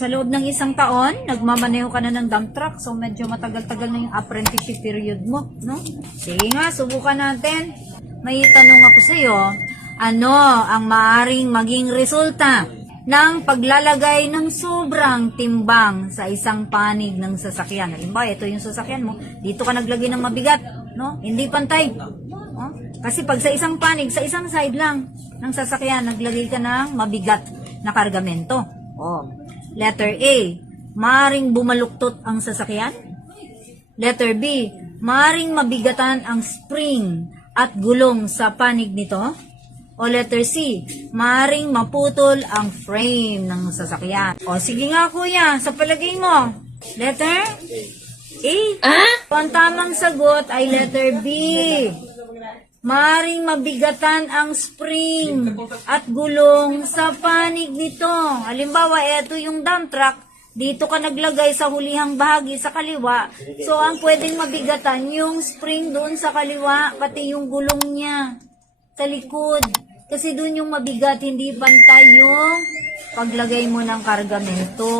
sa loob ng 1 taon, nagmamaneho ka na ng dump truck. So, medyo matagal-tagal na yung apprenticeship period mo, no? Sige nga, subukan natin. May tanong ako sa'yo. Ano ang maaaring maging resulta ng paglalagay ng sobrang timbang sa isang panig ng sasakyan? Halimbawa, ito yung sasakyan mo. Dito ka naglagay ng mabigat, no? Hindi pantay. Oh? Kasi pag sa isang panig, sa isang side lang ng sasakyan, naglagay ka ng mabigat na kargamento. Oh. Letter A, maaaring bumaluktot ang sasakyan. Letter B, maaaring mabigatan ang spring at gulong sa panig nito. O letter C, maaaring maputol ang frame ng sasakyan. O sige nga kuya, sa palagay mo, letter A. Ang tamang sagot ay letter B. Maaaring mabigatan ang spring at gulong sa panig nito. Halimbawa, ito yung dump truck. Dito ka naglagay sa hulihang bahagi sa kaliwa. So, ang pwedeng mabigatan yung spring doon sa kaliwa, pati yung gulong niya sa likod. Kasi doon yung mabigat, hindi bantay yung paglagay mo ng kargamento.